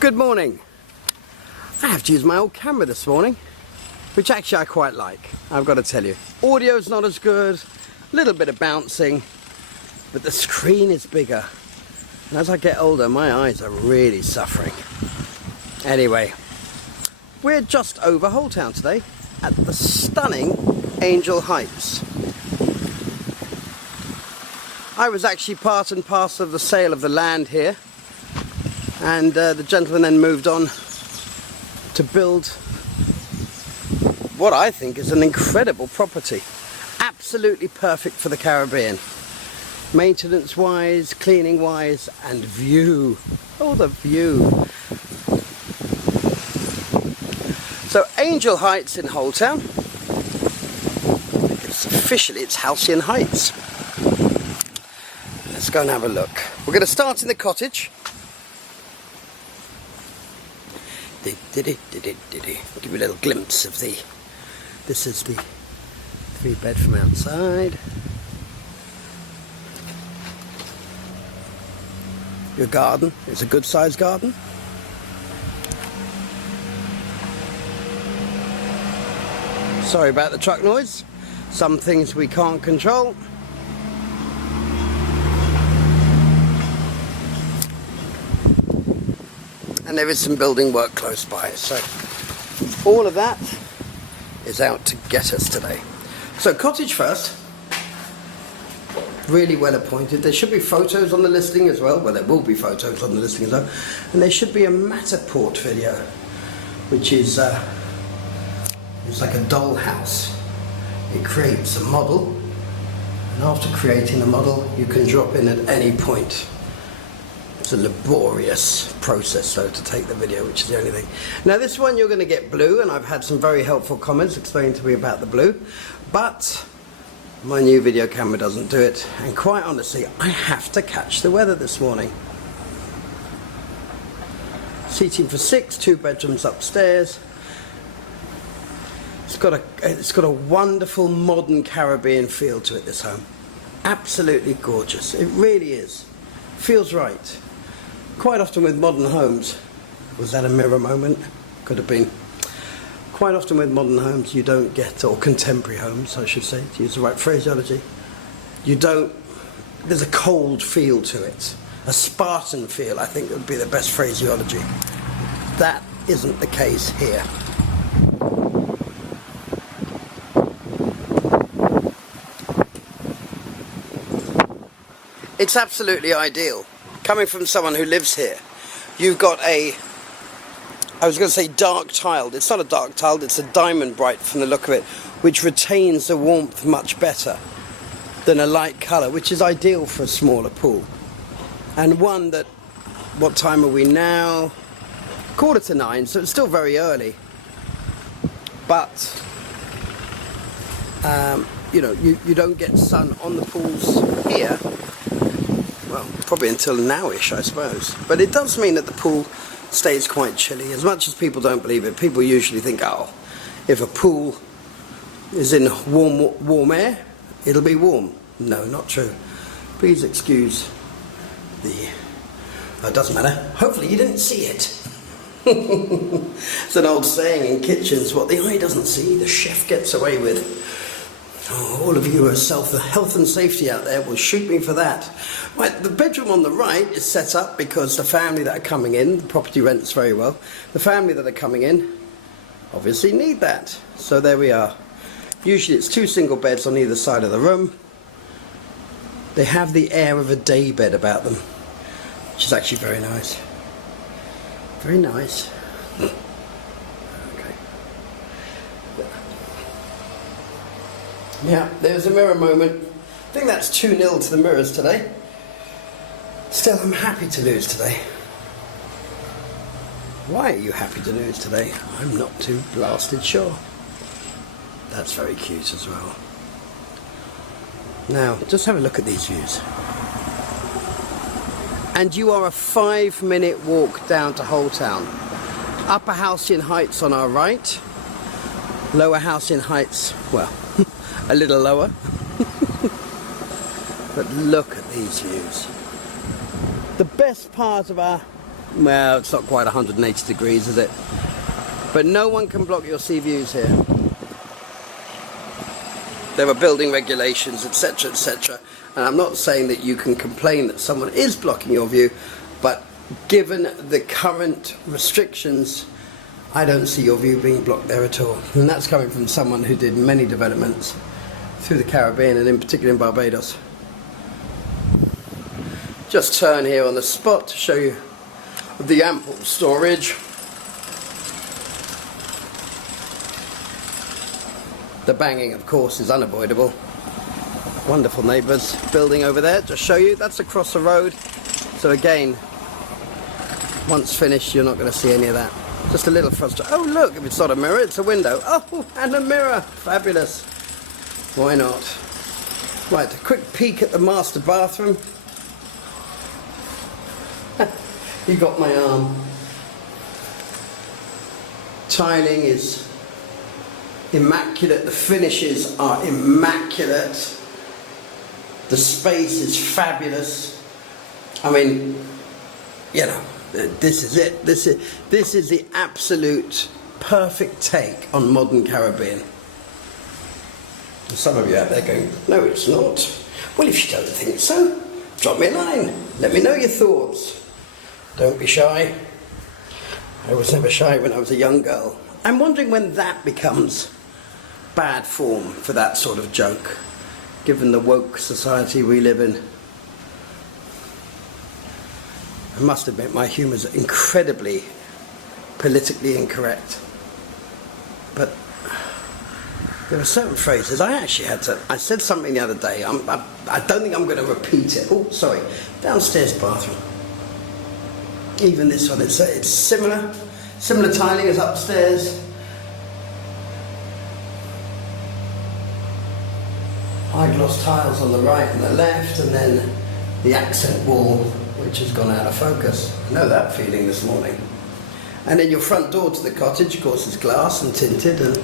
Good morning. I have to use my old camera this morning, which actually I quite like, I've got to tell you. Audio's not as good, a little bit of bouncing, but the screen is bigger. And as I get older, my eyes are really suffering. Anyway, we're just over Holetown today at the stunning Angel Heights. I was actually part and parcel of the sale of the land here, and the gentleman then moved on to build what I think is an incredible property. Absolutely perfect for the Caribbean. Maintenance wise, cleaning wise, and view. Oh, the view. So Angel Heights in Holetown. It's Halcyon Heights. Let's go and have a look. We're going to start in the cottage. Give you a little glimpse of this is the 3-bed from outside. Your garden is a good sized garden. Sorry about the truck noise. Some things we can't control. And there is some building work close by, so all of that is out to get us today. So cottage first, really well appointed. There should be photos on the listing as well. Well, there will be photos on the listing as well. And there should be a Matterport video, which is it's like a dollhouse. It creates a model, and after creating the model, you can drop in at any point. It's a laborious process though to take the video, which is the only thing. Now this one you're going to get blue, and I've had some very helpful comments explaining to me about the blue, but my new video camera doesn't do it, and quite honestly I have to catch the weather this morning. Seating for 6, 2 bedrooms upstairs. It's got a wonderful modern Caribbean feel to it, this home. Absolutely gorgeous. It really is. Feels right. Quite often with modern homes, was that a mirror moment? Could have been. Quite often with modern homes you don't get, or contemporary homes I should say, to use the right phraseology, there's a cold feel to it. A Spartan feel, I think would be the best phraseology. That isn't the case here. It's absolutely ideal. Coming from someone who lives here, you've got I was going to say dark tiled. It's not a dark tiled, it's a diamond bright from the look of it, which retains the warmth much better than a light colour, which is ideal for a smaller pool. And one that, what time are we now? 8:45, so it's still very early. But, you know, you don't get sun on the pools here. Well, probably until now-ish, I suppose. But it does mean that the pool stays quite chilly. As much as people don't believe it, people usually think, oh, if a pool is in warm air, it'll be warm. No, not true. Please excuse it doesn't matter. Hopefully you didn't see it. It's an old saying in kitchens, what the eye doesn't see, the chef gets away with. Oh, all of you who are health and safety out there will shoot me for that. Right, the bedroom on the right is set up because the family that are coming in, the property rents very well, the family that are coming in obviously need that. So there we are. Usually it's 2 single beds on either side of the room. They have the air of a day bed about them, which is actually very nice. Very nice. Yeah, there's a mirror moment. I think that's 2-0 to the mirrors today. Still, I'm happy to lose today. Why are you happy to lose today? I'm not too blasted sure. That's very cute as well. Now, just have a look at these views. And you are a 5-minute walk down to Holetown. Upper Halcyon Heights on our right. Lower Halcyon Heights, well, a little lower. But look at these views. The best part of our Well, it's not quite 180 degrees, is it? But no one can block your sea views here. There are building regulations, etc., etc. And I'm not saying that you can complain that someone is blocking your view, but given the current restrictions, I don't see your view being blocked there at all. And that's coming from someone who did many developments through the Caribbean, and in particular in Barbados. Just turn here on the spot to show you the ample storage. The banging, of course, is unavoidable. Wonderful neighbours building over there. Just show you, that's across the road. So again, once finished, you're not going to see any of that. Just a little frustrating. Oh look, if it's not a mirror, it's a window. Oh, and a mirror. Fabulous. Why not? Right, a quick peek at the master bathroom. You got my arm. Tiling is immaculate. The finishes are immaculate. The space is fabulous. I mean, you know, this is it. This is the absolute perfect take on modern Caribbean. And some of you out there going, no, it's not. Well, if you don't think so, drop me a line. Let me know your thoughts. Don't be shy. I was never shy when I was a young girl. I'm wondering when that becomes bad form for that sort of joke, given the woke society we live in. I must admit my humour is incredibly politically incorrect. But there are certain phrases I said something the other day. I don't think I'm going to repeat it. Oh, sorry. Downstairs bathroom. Even this one, it's similar tiling as upstairs. High gloss tiles on the right and the left, and then the accent wall, which has gone out of focus. I know that feeling this morning. And then your front door to the cottage, of course, is glass and tinted, and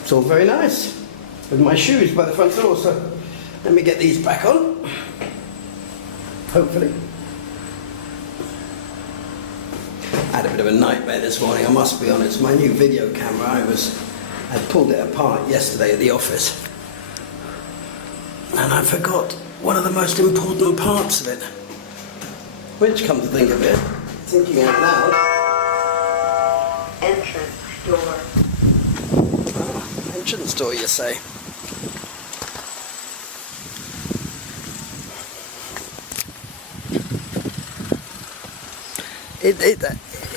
it's all very nice. With my shoes by the front door, so let me get these back on. Hopefully. I had a bit of a nightmare this morning, I must be honest. My new video camera, I pulled it apart yesterday at the office. And I forgot one of the most important parts of it. Which, come to think of it, thinking out loud... Entrance door. Oh, entrance door, you say?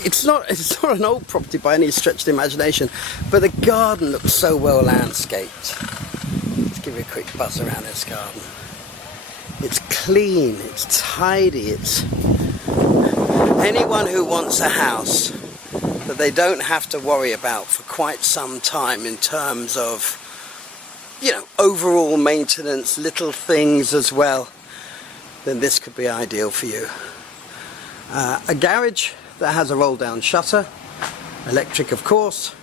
It's not an old property by any stretch of the imagination, but the garden looks so well landscaped. Let's give you a quick buzz around this garden. It's clean, it's tidy, it's... Anyone who wants a house that they don't have to worry about for quite some time in terms of, you know, overall maintenance, little things as well, then this could be ideal for you. A garage that has a roll down shutter, electric of course,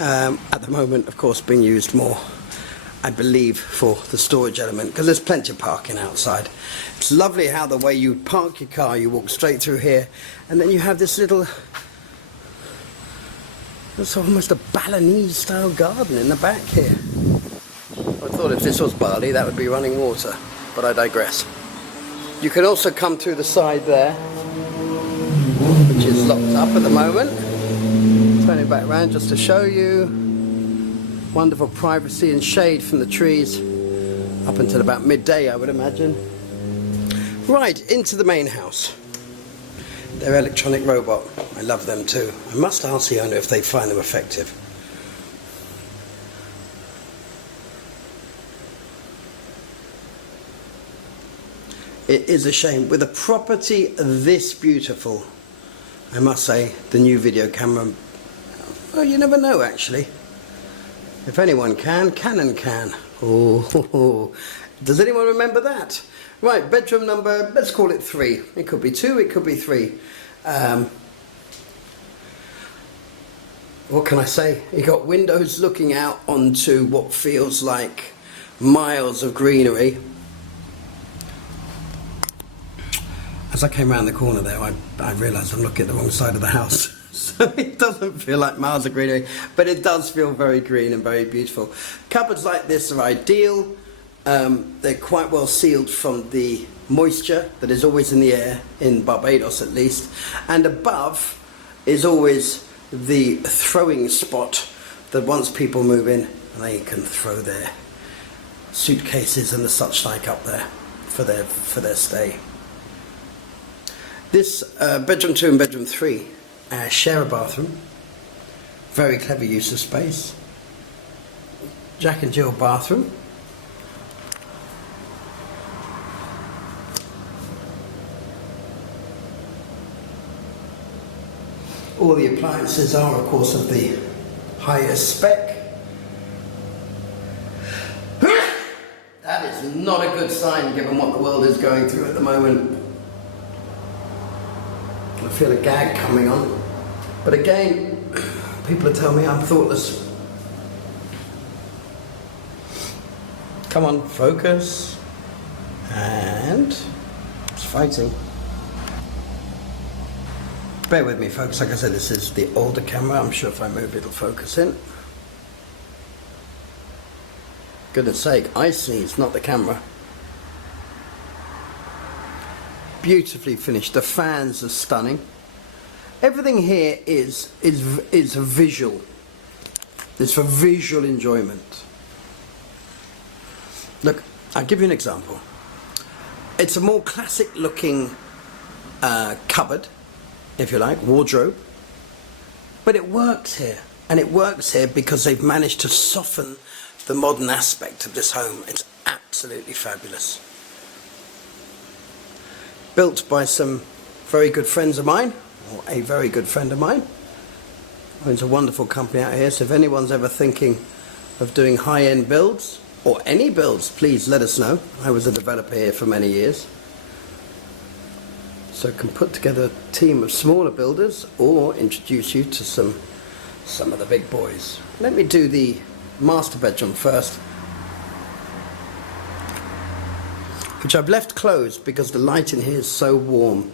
at the moment of course being used more, I believe, for the storage element, because there's plenty of parking outside. It's lovely how the way you park your car, you walk straight through here, and then you have this little, it's almost a Balinese style garden in the back here. I thought if this was Bali that would be running water, but I digress. You can also come through the side there, which is locked up at the moment. Turn it back around just to show you. Wonderful privacy and shade from the trees up until about midday, I would imagine. Right, into the main house. Their electronic robot. I love them too. I must ask the owner if they find them effective. It is a shame. With a property this beautiful, I must say, the new video camera, oh, you never know actually. If anyone can, Canon can. Oh, does anyone remember that? Right, bedroom number, let's call it 3. It could be 2, it could be 3. What can I say? You got windows looking out onto what feels like miles of greenery. as I came around the corner there, I realised I'm looking at the wrong side of the house. So it doesn't feel like miles of greenery, but it does feel very green and very beautiful. Cupboards like this are ideal. They're quite well sealed from the moisture that is always in the air, in Barbados at least. And above is always the throwing spot that once people move in, they can throw their suitcases and the such like up there for their stay. This bedroom 2 and bedroom 3 share a bathroom. Very clever use of space. Jack and Jill bathroom. All the appliances are, of course, of the highest spec. That is not a good sign given what the world is going through at the moment. I feel a gag coming on. But again, people are telling me I'm thoughtless. Come on, focus. And it's fighting. Bear with me, folks. Like I said, this is the older camera. I'm sure if I move, it'll focus in. Goodness sake, I sneeze, not the camera. Beautifully finished. The fans are stunning. Everything here is a visual. It's for visual enjoyment. Look, I'll give you an example. It's a more classic looking cupboard, if you like, wardrobe. But it works here. And it works here because they've managed to soften the modern aspect of this home. It's absolutely fabulous. Built by some very good friends of mine, or a very good friend of mine. Owns a wonderful company out here, so if anyone's ever thinking of doing high-end builds, or any builds, please let us know. I was a developer here for many years. So can put together a team of smaller builders, or introduce you to some of the big boys. Let me do the master bedroom first, which I've left closed because the light in here is so warm.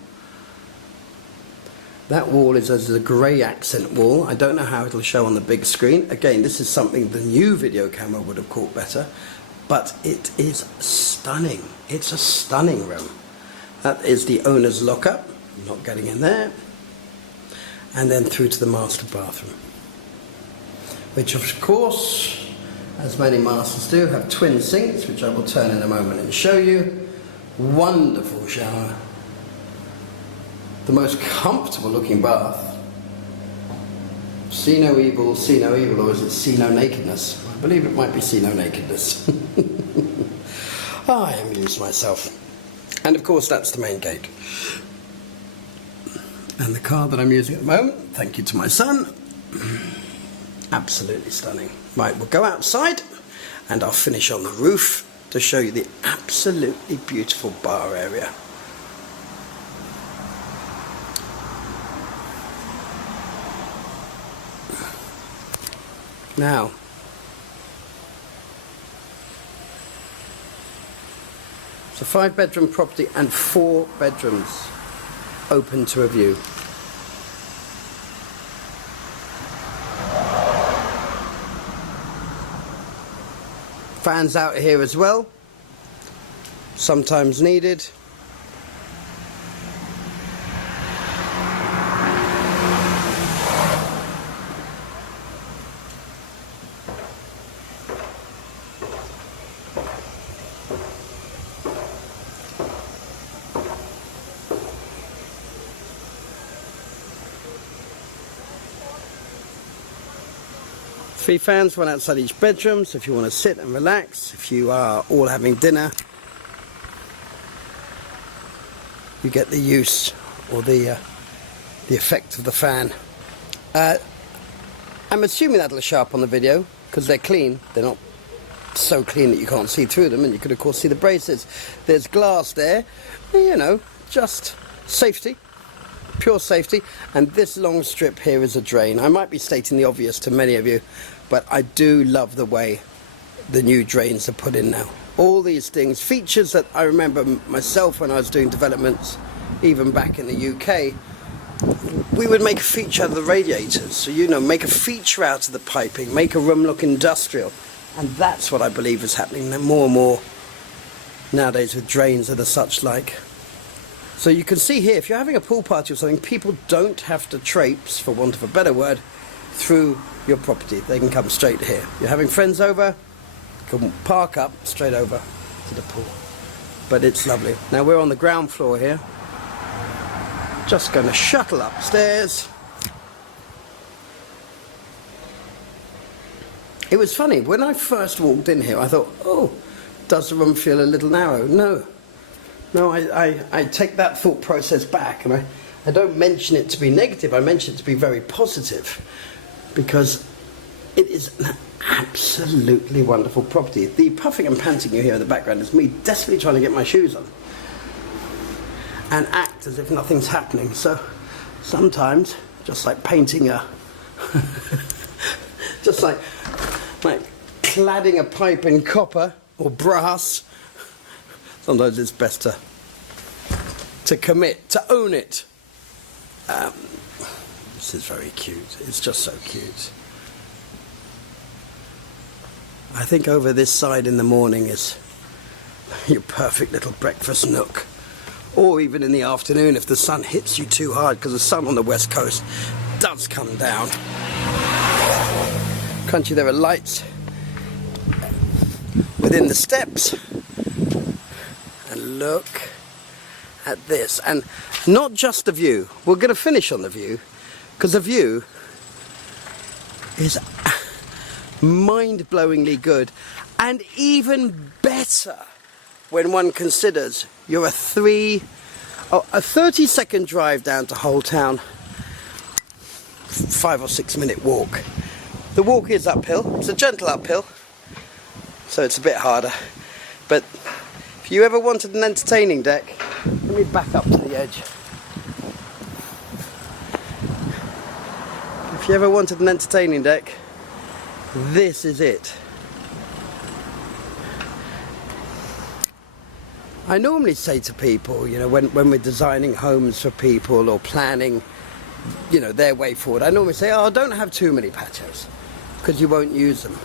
That wall is a grey accent wall. I don't know how it'll show on the big screen. Again, this is something the new video camera would have caught better, but it is stunning. It's a stunning room. That is the owner's lockup. I'm not getting in there. And then through to the master bathroom, which of course, as many masters do, have twin sinks, which I will turn in a moment and show you. Wonderful shower. The most comfortable looking bath. See no evil, or is it see no nakedness? I believe it might be see no nakedness. I amuse myself. And of course that's the main gate. And the car that I'm using at the moment, thank you to my son. Absolutely stunning. Right, we'll go outside and I'll finish on the roof to show you the absolutely beautiful bar area. Now, it's a 5-bedroom property and 4 bedrooms open to a view. Fans out here as well, sometimes needed. Three fans, one outside each bedroom, so if you want to sit and relax, if you are all having dinner, you get the use or the effect of the fan. I'm assuming that'll show up on the video because they're clean. They're not so clean that you can't see through them, and you can of course see the braces. There's glass there, you know, just safety. Pure safety. And this long strip here is a drain. I might be stating the obvious to many of you, but I do love the way the new drains are put in now. All these things, features that I remember myself when I was doing developments even back in the UK, we would make a feature out of the radiators. So, you know, make a feature out of the piping, make a room look industrial. And that's what I believe is happening more and more nowadays with drains and the such like. So you can see here, if you're having a pool party or something, people don't have to traipse, for want of a better word, through your property. They can come straight here. You're having friends over, can park up straight over to the pool. But it's lovely. Now we're on the ground floor here. Just going to shuttle upstairs. It was funny, when I first walked in here, I thought, oh, does the room feel a little narrow? No. No, I take that thought process back, and I don't mention it to be negative, I mention it to be very positive, because it is an absolutely wonderful property. The puffing and panting you hear in the background is me desperately trying to get my shoes on and act as if nothing's happening. So sometimes, just like painting a just like cladding a pipe in copper or brass, sometimes it's best to commit, to own it. This is very cute. It's just so cute. I think over this side in the morning is your perfect little breakfast nook. Or even in the afternoon if the sun hits you too hard, because the sun on the west coast does come down. Country, there are lights within the steps. And look at this. And not just the view. We're going to finish on the view, because the view is mind-blowingly good, and even better when one considers you're a 30-second drive down to Holetown, 5 or 6 minute walk. The walk is uphill. It's a gentle uphill, so it's a bit harder, but if you ever wanted an entertaining deck, let me back up to the edge. If you ever wanted an entertaining deck, this is it. I normally say to people, you know, when we're designing homes for people or planning, you know, their way forward, I normally say, oh, don't have too many patios, because you won't use them.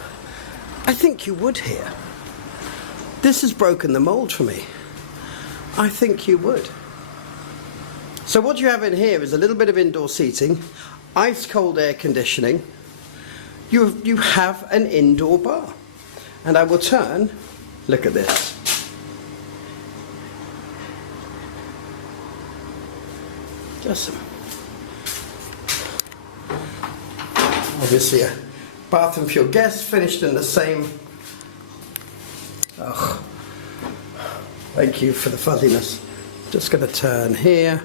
I think you would here. This has broken the mold for me. I think you would. So what you have in here is a little bit of indoor seating, ice cold air conditioning. You have an indoor bar. And I will turn, look at this. Just some, obviously a bathroom for your guests, finished in the same, oh, thank you for the fuzziness. Just going to turn here.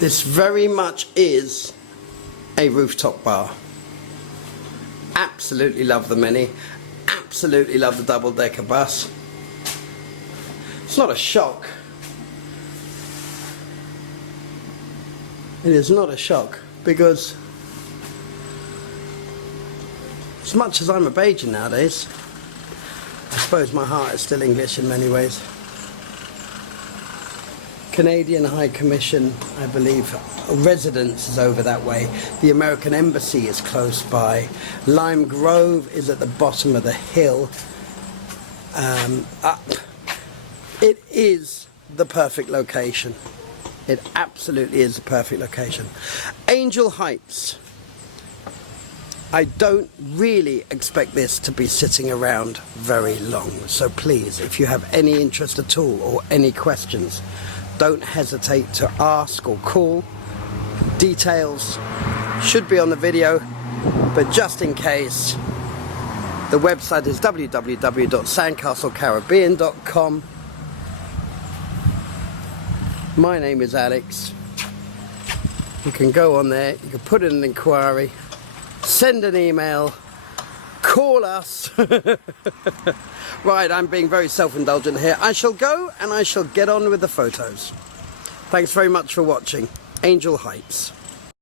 This very much is a rooftop bar. Absolutely love the Mini. Absolutely love the double-decker bus. It's not a shock. It is not a shock, because as much as I'm a Bajan nowadays, I suppose my heart is still English in many ways. Canadian High Commission, I believe, residence is over that way. The American Embassy is close by. Lime Grove is at the bottom of the hill. It is the perfect location. It absolutely is the perfect location. Angel Heights. I don't really expect this to be sitting around very long. So please, if you have any interest at all or any questions, don't hesitate to ask or call. Details should be on the video, but just in case, the website is www.sandcastlecaribbean.com. My name is Alex. You can go on there, you can put in an inquiry, send an email, call us. Right, I'm being very self-indulgent here. I shall go and I shall get on with the photos. Thanks very much for watching. Angel Heights.